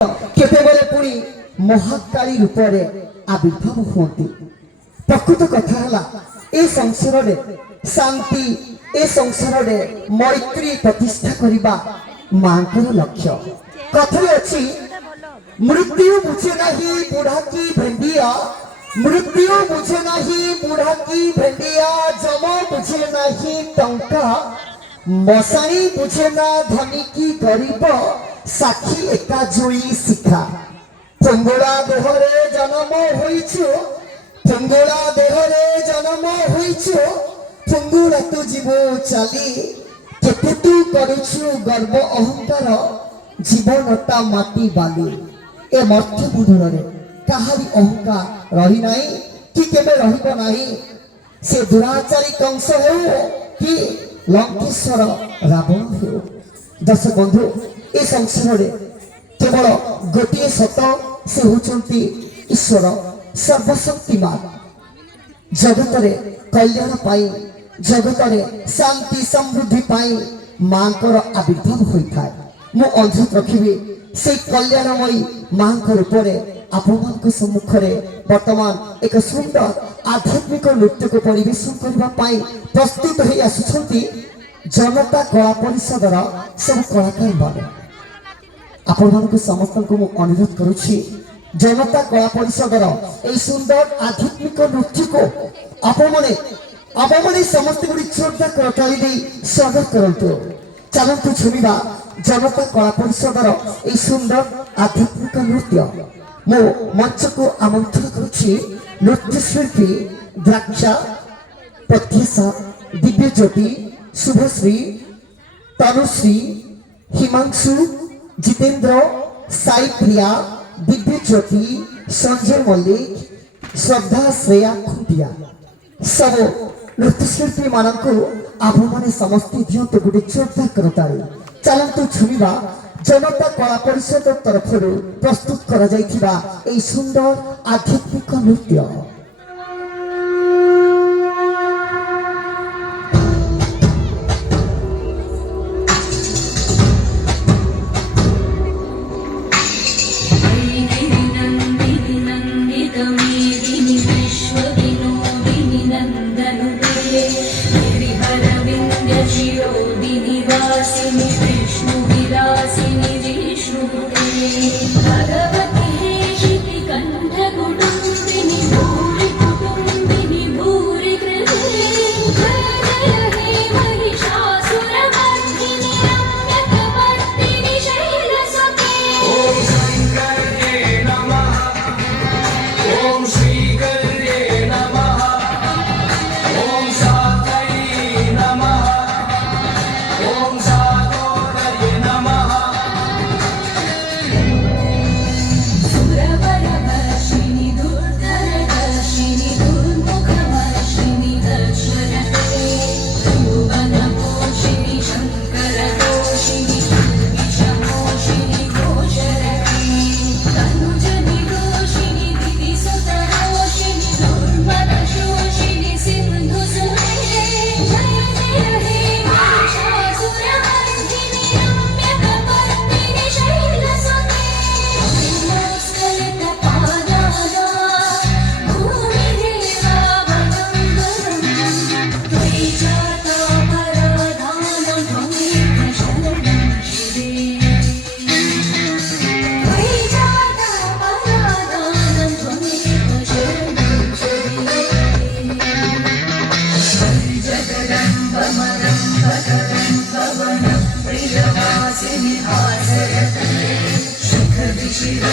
केतेबेले पुणी महाकाली रूपरे आविर्भाव होती। प्रकृत कथा है ए संसार में शांति ए संसार में मैत्री प्रतिष्ठा करने मां लक्ष्य। कथा अच्छी मृत्यु बुझे नहीं बुढ़ा की भेंडिया, मृत्यु बुझे नहीं बुढ़ा की भेंडिया, जम बुझे नहीं टंका, मशाणी बुझे ना धनी की गरीब, साक्षी एका जुई शिखा। फंगोला देहरे जन्म होइछु, फंगोला देहरे जन्म होइछु, फंगोला तू जीवो चली, केते तू करुछु गर्व अहंकार, जीवनटा माटी बाली। ए मर्त्य बुधरे काहारी अहंकार रही नहीं कि केबे रहिबो नहीं। से दुराचारी कंस हो कि लंकेश्वर रावण हो। दर्शक बंधु ए संसार केवल गोटे सत से होचंती ईश्वर सर्वशक्तिमान। जगत रे कल्याण पाई, जगत रे शांति समृद्धि पाई मांकर आविर्भाव होइथाय। मु अनुरोध रखिबी से कल्याणमयी मां रूपरे आपण सम्मुखें वर्तमान एक सुंदर आध्यात्मिक नृत्य को परिवेशन करने प्रस्तुत हो आसुंच जनता कला परिषदर सब कलाकार मान। आपण समस्त को अनुरोध करुच्ची जनता कला परिषदर यह सुंदर आध्यात्मिक नृत्य को आपण समस्त गुड़ी श्रद्धा करताली स्वागत करते। चलतु छुड़ा जनता कला परिषदर यह सुंदर आध्यात्मिक नृत्य। मो मंच को आमंत्रण करुच्ची नृत्य शिल्पी द्राक्षा, प्रत्याशा, दिव्यज्योति, शुभश्री, तनुश्री, हिमांशु, जितेंद्र, साई प्रिया, दिव्यज्योति, संजय मल्लिक, श्रद्धा, श्रेया खुंटिया सब नृत्यशिल्पी मानक आपण समस्त दिंतु गोटे श्रद्धा करताली। चलतु छुड़ा जनता कला परिषद तरफ प्रस्तुत करा जाइथिबा एई सुंदर आध्यात्मिक नृत्य। शिखर